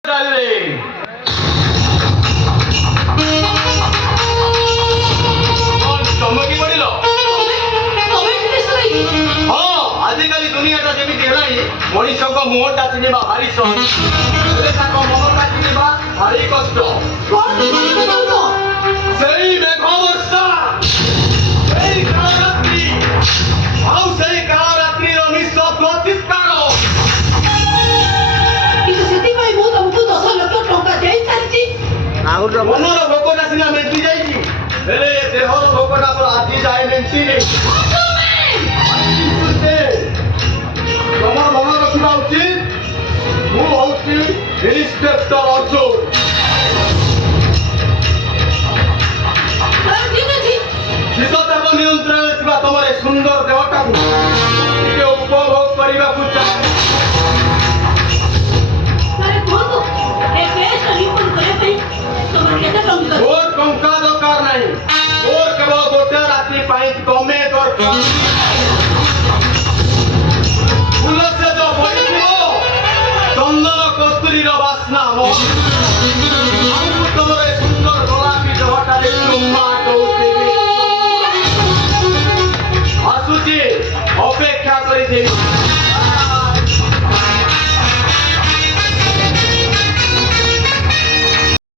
आजिकाली दुनियाटा जेमिति हेलाणी मनीषक मुहटा चिन्हिबा भारी सहज हेले ताको मनटा चिन्हिबा भारी कष्ट सेई मेघ वर्षा सेई कालरात्रि आउ सेई कालरात्रि रो निःशब्द चित्कार କିନ୍ତୁ ସେଥିପାଇଁ ମୁଁ ତମକୁ 10 ଲକ୍ଷ ଟଙ୍କା ଦେଇ ସାରିଛି। मनर भोकटा सिना मेंटी जाइछि हेले देहर भोकटा पर आजि जाय मेंटी नै तमर मन रखिबा उचित मु होछि इन्स्पेक्टर अर्जुन ଠିକ ଅଛି शीतताप नियंत्रण थिबा तमर सुंदर देहटा को के उपभोग କରିବାକୁ चाहे ମାନେ କୁହନ୍ତୁ ଏ କେସ୍ ରିପୋର୍ଟ କରିବା ପାଇଁ ତମର କେତେ ଟଙ୍କା मोर टंका दरकार नहीं मोर केवल गोटे राति पाई कमे दरकार फूल से जो बढ़िथिबो चंदन कस्तूरी रो वासना मोर आउ तमरे सुंदर गोलापी देहटारे चुम्मा दउथिबी आसुची अपेक्षा करी देबी